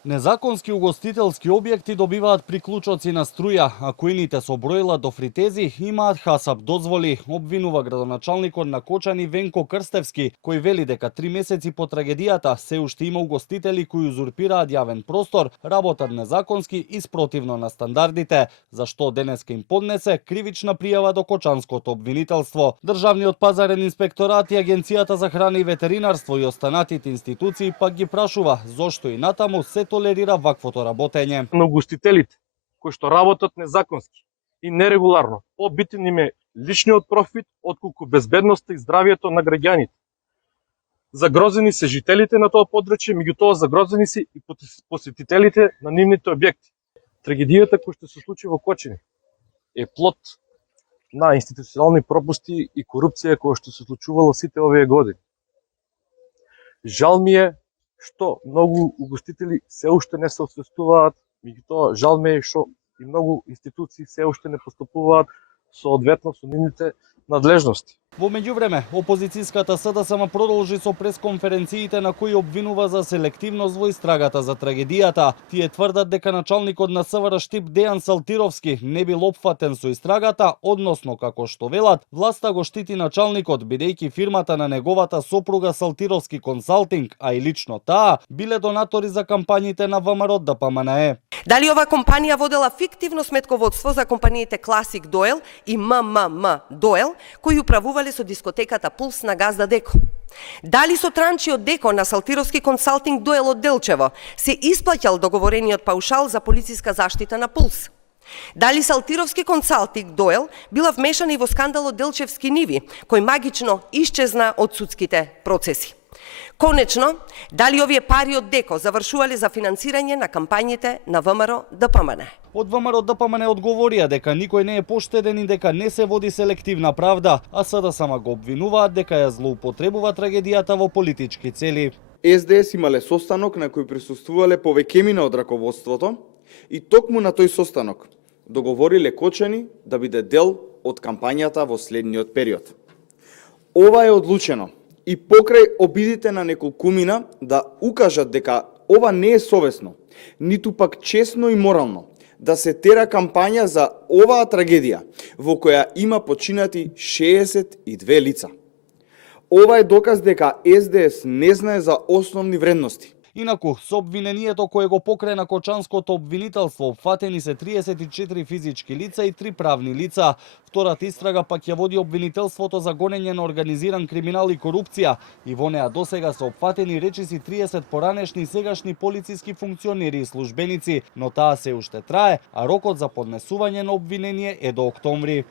Незаконски угостителски објекти добиваат приклучоци на струја, а куините со броила до фритези имаат хасап дозволи, обвинува градоначалникот на Кочани Венко Крстевски, кој вели дека 3 месеци по трагедијата се уште има угостители кои узурпираат јавен простор, работат незаконски и спротивно на стандардите, за што денеска им поднесе кривична пријава до Кочанското обвинителство. Државниот пазарен инспекторат и Агенцијата за храна и ветеринарство и останатите институции пак ги прашува зошто и натаму се толерира ваквото работење. На угостителите кои што работат незаконски и нерегуларно, побитен им е личниот профит отколку безбедноста и здравието на граѓаните. Загрозени се жителите на тоа подрачје, меѓутоа загрозени се и посетителите на нивните објекти. Трагедијата која што се случи во Кочани е плод на институционални пропусти и корупција која што се случувала сите овие години. Жал ми е што многу угостители се уште не се освестуваат, меѓутоа жал ми е што и многу институции се уште не постапуваат соодветно со нивните надлежности. Во меѓувреме, опозицијската СДСМ продолжи со пресконференциите на кои обвинува за селективност во истрагата за трагедијата. Тие тврдат дека началникот на СВР Штип Дејан Салтировски не бил опфатен со истрагата, односно како што велат, власта го штити началникот бидејќи фирмата на неговата сопруга Салтировски консалтинг, а и лично таа, биле донатори за кампањите на ВМРО ДПМНЕ. Дали ова компанија водела фиктивно сметководство за компаниите Класик Доел и МММ Доел, кои управувале со дискотеката Пулс на Газда Деко? Дали со транчи од Деко на Салтировски консалтинг Доел од Делчево се исплаќал договорениот паушал за полициска заштита на Пулс? Дали Салтировски консалтинг Доел била вмешана и во скандалот Делчевски ниви, кој магично исчезна од судските процеси? Конечно, дали овие пари од Деко завршувале за финансирање на кампањите на ВМРО ДПМН? Од ВМРО ДПМН одговорија дека никој не е поштеден и дека не се води селективна правда, а СДСМ го обвинуваат дека ја злоупотребува трагедијата во политички цели. СДС имале состанок на кој присуствувале повеќемина од раководството и токму на тој состанок договориле Кочани да биде дел од кампањата во следниот период. Ова е одлучено и покрај обидите на неколкумина да укажат дека ова не е совесно, ниту пак честно и морално, да се тера кампања за оваа трагедија, во која има починати 62 лица. Ова е доказ дека СДС не знае за основни вредности. Инаку, со обвинението кое го покрена Кочанското обвинителство, опфатени се 34 физички лица и 3 правни лица. Втората истрага пак ја води обвинителството за гонење на организиран криминал и корупција и во неа досега се опфатени речиси 30 поранешни и сегашни полициски функционери и службеници, но таа се уште трае, а рокот за поднесување на обвинение е до октомври.